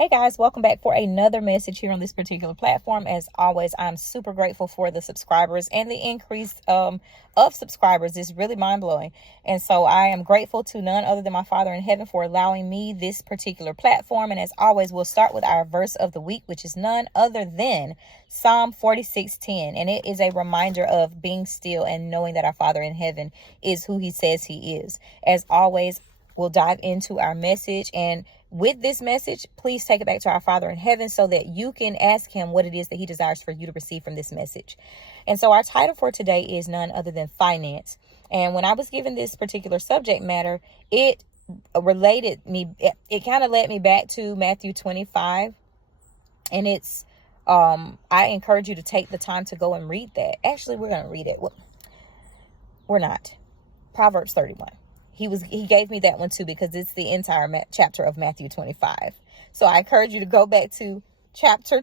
Hey guys, welcome back for another message here on this particular platform. As always, I'm super grateful for the subscribers, and the increase of subscribers is really mind-blowing. And so I am grateful to none other than my Father in heaven for allowing me this particular platform. And as always, we'll start with our verse of the week, which is none other than Psalm 46:10. And it is a reminder of being still and knowing that our Father in heaven is who he says he is. As always, we'll dive into our message, and with this message, please take it back to our Father in heaven so that you can ask him what it is that he desires for you to receive from this message. And so our title for today is none other than finance. And when I was given this particular subject matter, it kind of led me back to Matthew 25. And it's, I encourage you to take the time to go and read that. Actually, we're going to read it. We're not. Proverbs 31. He gave me that one too, because it's the entire chapter of Matthew 25. So I encourage you to go back to chapter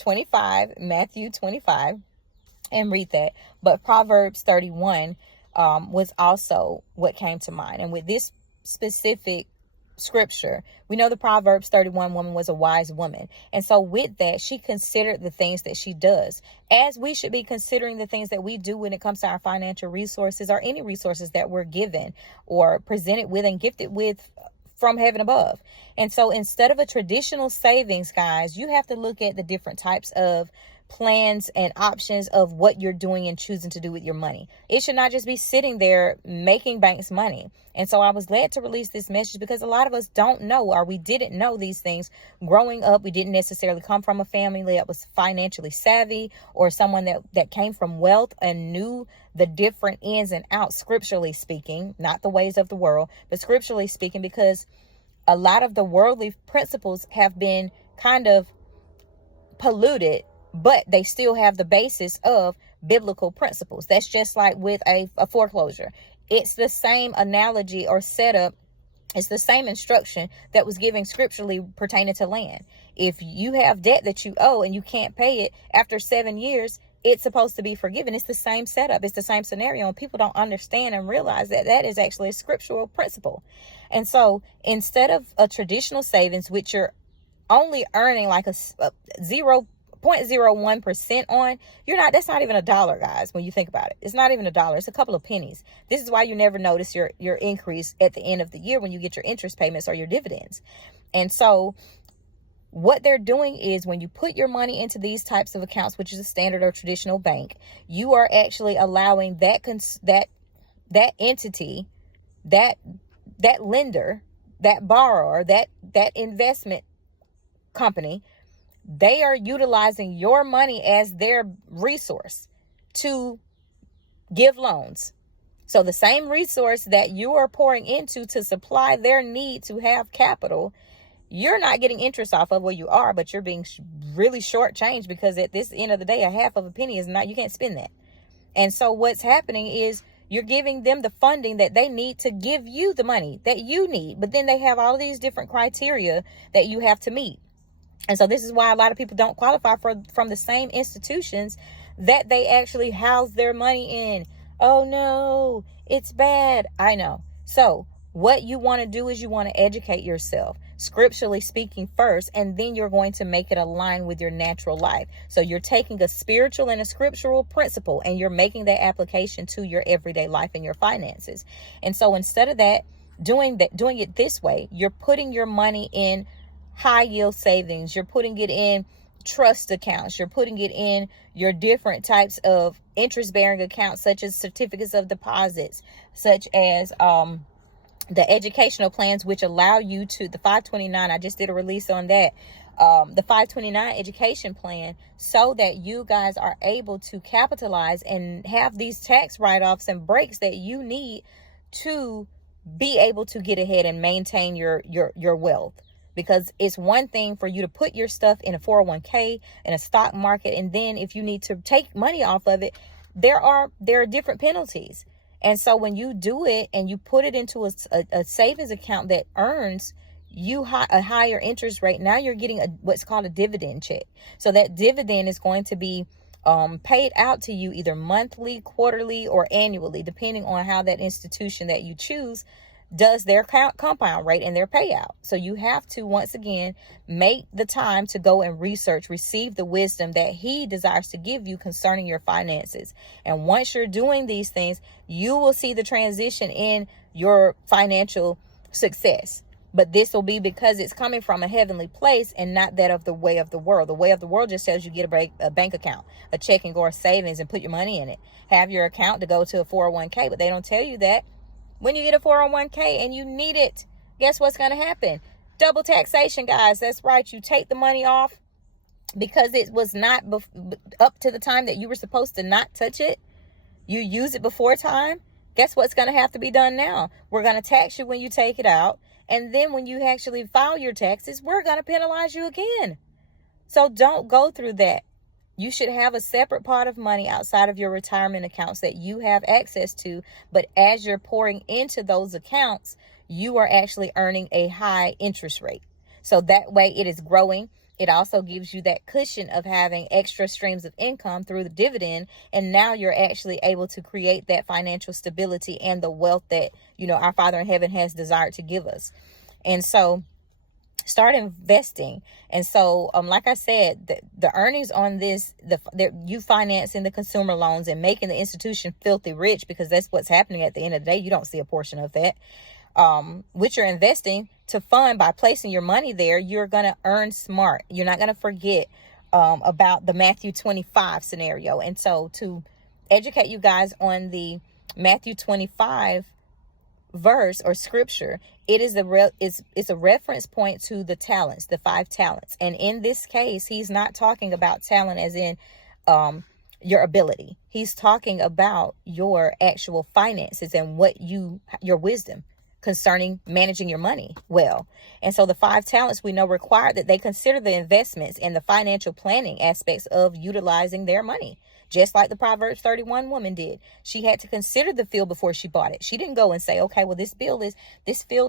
25, Matthew 25, and read that. But Proverbs 31 was also what came to mind. And with this specific scripture, we know the Proverbs 31 woman was a wise woman. And so with that, she considered the things that she does, as we should be considering the things that we do when it comes to our financial resources, or any resources that we're given or presented with and gifted with from heaven above. And so instead of a traditional savings, guys, you have to look at the different types of plans and options of what you're doing and choosing to do with your money. It should not just be sitting there making banks money. And so I was led to release this message because a lot of us don't know, or we didn't know these things growing up. We didn't necessarily come from a family that was financially savvy, or someone that came from wealth and knew the different ins and outs, scripturally speaking, not the ways of the world, but scripturally speaking, because a lot of the worldly principles have been kind of polluted, but they still have the basis of biblical principles. That's just like with a foreclosure. It's the same analogy or setup. It's the same instruction that was given scripturally pertaining to land. If you have debt that you owe and you can't pay it after 7 years, it's supposed to be forgiven. It's the same setup. It's the same scenario. And people don't understand and realize that that is actually a scriptural principle. And so instead of a traditional savings, which you're only earning like a 0.01% on, that's not even $1, guys. When you think about it, it's not even $1. It's a couple of pennies. This is why you never notice your increase at the end of the year when you get your interest payments or your dividends. And so what they're doing is, when you put your money into these types of accounts, which is a standard or traditional bank, you are actually allowing that entity, that lender, that borrower, that investment company, they are utilizing your money as their resource to give loans. So the same resource that you are pouring into to supply their need to have capital, you're not getting interest off of. Well, you are, but you're being really shortchanged, because at this end of the day, a half of a penny is not, you can't spend that. And so what's happening is, you're giving them the funding that they need to give you the money that you need. But then they have all of these different criteria that you have to meet. And so this is why a lot of people don't qualify from the same institutions that they actually house their money in. Oh no, it's bad. I know. So what you want to do is, you want to educate yourself, scripturally speaking, first, and then you're going to make it align with your natural life. So you're taking a spiritual and a scriptural principle, and you're making that application to your everyday life and your finances. And so instead of doing it this way, you're putting your money in high yield savings. You're putting it in trust accounts. You're putting it in your different types of interest bearing accounts, such as certificates of deposits, such as the educational plans, which allow you to, the 529, I just did a release on that, the 529 education plan, so that you guys are able to capitalize and have these tax write-offs and breaks that you need to be able to get ahead and maintain your wealth. Because it's one thing for you to put your stuff in a 401k, in a stock market, and then if you need to take money off of it, there are different penalties. And so when you do it and you put it into a savings account that earns you a higher interest rate, now you're getting what's called a dividend check. So that dividend is going to be paid out to you either monthly, quarterly, or annually, depending on how that institution that you choose does their compound rate and their payout. So you have to, once again, make the time to go and research, receive the wisdom that he desires to give you concerning your finances. And once you're doing these things, you will see the transition in your financial success. But this will be because it's coming from a heavenly place and not that of the way of the world. The way of the world just tells you get a bank account, a checking or a savings, and put your money in it. Have your account to go to a 401k, but they don't tell you that. When you get a 401k and you need it, guess what's going to happen? Double taxation, guys. That's right. You take the money off because it was not up to the time that you were supposed to not touch it. You use it before time. Guess what's going to have to be done now? We're going to tax you when you take it out. And then when you actually file your taxes, we're going to penalize you again. So don't go through that. You should have a separate pot of money outside of your retirement accounts that you have access to. But as you're pouring into those accounts, you are actually earning a high interest rate. So that way it is growing. It also gives you that cushion of having extra streams of income through the dividend. And now you're actually able to create that financial stability and the wealth that, our Father in heaven has desired to give us. And so start investing. And so, like I said, the earnings on this, you financing the consumer loans and making the institution filthy rich, because that's what's happening at the end of the day. You don't see a portion of that. Which you're investing to fund by placing your money there, you're going to earn smart. You're not going to forget about the Matthew 25 scenario. And so to educate you guys on the Matthew 25 verse or scripture, it is it's a reference point to the talents, the 5 talents. And in this case, he's not talking about talent as in your ability. He's talking about your actual finances and your wisdom concerning managing your money well. And so the 5 talents we know require that they consider the investments and the financial planning aspects of utilizing their money. Just like the Proverbs 31 woman did. She had to consider the field before she bought it. She didn't go and say, okay, well, this field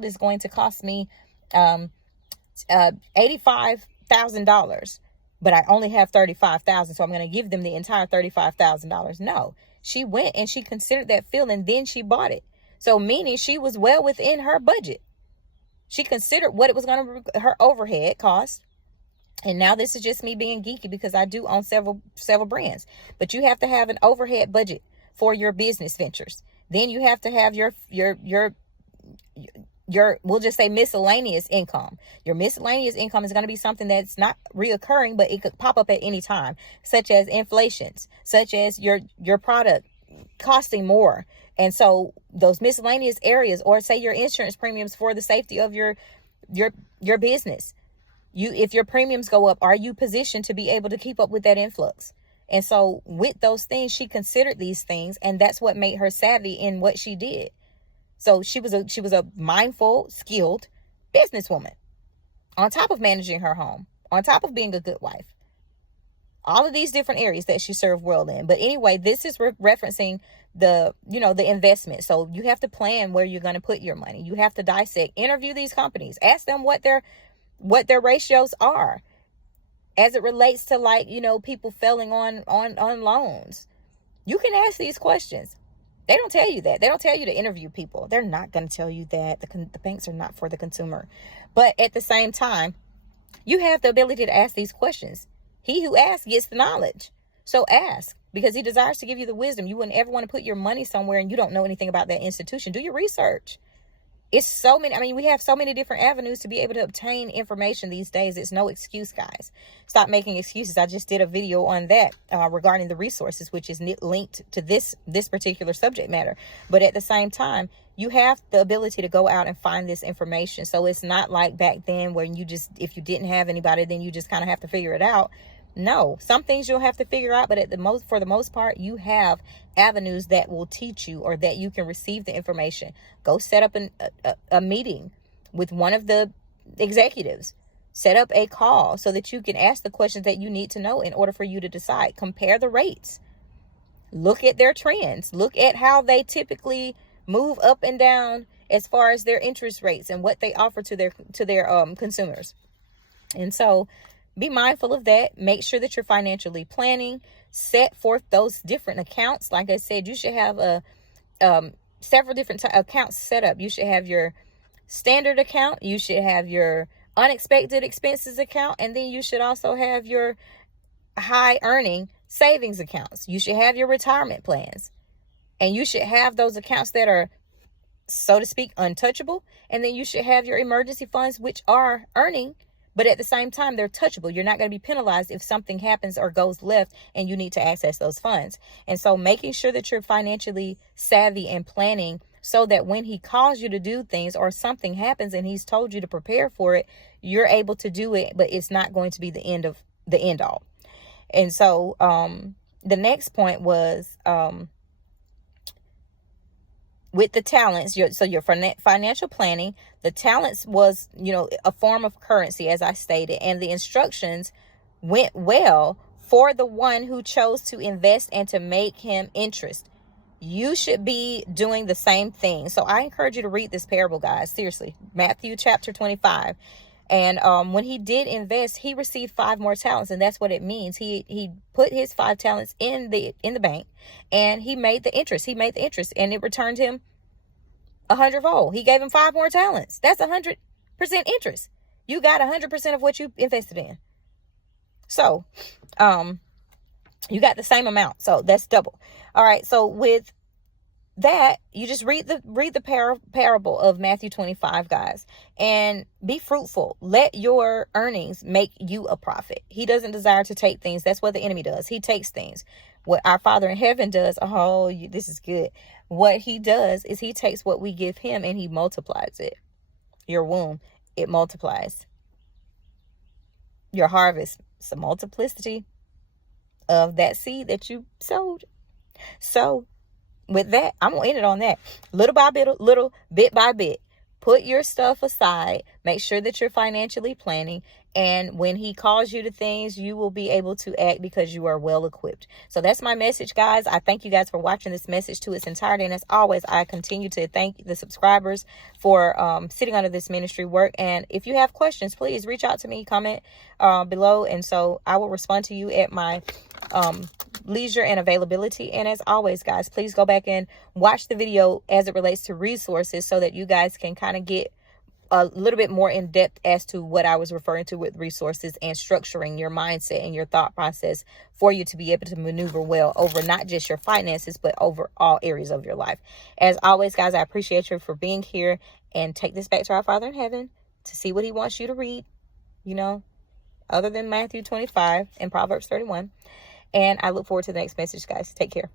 is going to cost me $85,000, but I only have $35,000, so I'm going to give them the entire $35,000. No, she went and she considered that field and then she bought it. So meaning she was well within her budget. She considered what it was going to, her overhead cost. And now this is just me being geeky because I do own several brands. But you have to have an overhead budget for your business ventures. Then you have to have your we'll just say miscellaneous income. Your miscellaneous income is going to be something that's not reoccurring, but it could pop up at any time, such as inflations, such as your product costing more. And so those miscellaneous areas, or say your insurance premiums for the safety of your business. If your premiums go up, are you positioned to be able to keep up with that influx? And so with those things, she considered these things, and that's what made her savvy in what she did. So she was a mindful, skilled businesswoman, on top of managing her home, on top of being a good wife. All of these different areas that she served well in. But anyway, this is referencing the investment. So you have to plan where you're going to put your money. You have to dissect, interview these companies, ask them what their ratios are as it relates to people failing on loans. You can ask these questions. They don't tell you that. They don't tell you to interview people. They're not going to tell you that. The banks are not for the consumer. But at the same time, you have the ability to ask these questions. He who asks gets the knowledge. So ask, because he desires to give you the wisdom. You wouldn't ever want to put your money somewhere and you don't know anything about that institution. Do your research. It's so many. We have so many different avenues to be able to obtain information these days. It's no excuse, guys. Stop making excuses. I just did a video on that regarding the resources, which is linked to this particular subject matter. But at the same time, you have the ability to go out and find this information. So it's not like back then where if you didn't have anybody, then you just kind of have to figure it out. No, some things you'll have to figure out, but for the most part, you have avenues that will teach you, or that you can receive the information. Go set up a meeting with one of the executives. Set up a call so that you can ask the questions that you need to know in order for you to decide. Compare the rates. Look at their trends. Look at how they typically move up and down as far as their interest rates and what they offer to their consumers. And so be mindful of that. Make sure that you're financially planning. Set forth those different accounts. Like I said, you should have several different accounts set up. You should have your standard account. You should have your unexpected expenses account. And then you should also have your high earning savings accounts. You should have your retirement plans. And you should have those accounts that are, so to speak, untouchable. And then you should have your emergency funds, which are earning, but at the same time, they're touchable. You're not going to be penalized if something happens or goes left and you need to access those funds. And so making sure that you're financially savvy and planning so that when he calls you to do things or something happens and he's told you to prepare for it, you're able to do it, but it's not going to be the end all. And so the next point was with the talents, your financial planning, the talents was, a form of currency, as I stated, and the instructions went well for the one who chose to invest and to make him interest. You should be doing the same thing. So I encourage you to read this parable, guys. Seriously, Matthew chapter 25. And when he did invest, he received 5 more talents, and that's what it means. He put his 5 talents in the bank, and he made the interest. And it returned him 100-fold. He gave him 5 more talents. That's 100% interest. You got 100% of what you invested in. So, you got the same amount. So that's double. All right. So with that, you just read the parable of Matthew 25, guys, and be fruitful. Let your earnings make you a profit. He doesn't desire to take things. That's what the enemy does. He takes things. What our Father in heaven does, this is good. What he does is he takes what we give him and he multiplies it. Your womb, it multiplies. Your harvest, it's a multiplicity of that seed that you sowed. So with that, I'm going to end it on that. Little bit by bit. Put your stuff aside. Make sure that you're financially planning. And when he calls you to things, you will be able to act because you are well equipped. So that's my message, guys. I thank you guys for watching this message to its entirety. And as always, I continue to thank the subscribers for sitting under this ministry work. And if you have questions, please reach out to me, comment below. And so I will respond to you at my leisure and availability. And as always, guys, please go back and watch the video as it relates to resources so that you guys can kind of get a little bit more in depth as to what I was referring to with resources and structuring your mindset and your thought process for you to be able to maneuver well over not just your finances, but over all areas of your life. As always, guys, I appreciate you for being here, and take this back to our Father in heaven to see what he wants you to read, other than Matthew 25 and Proverbs 31. And I look forward to the next message, guys. Take care.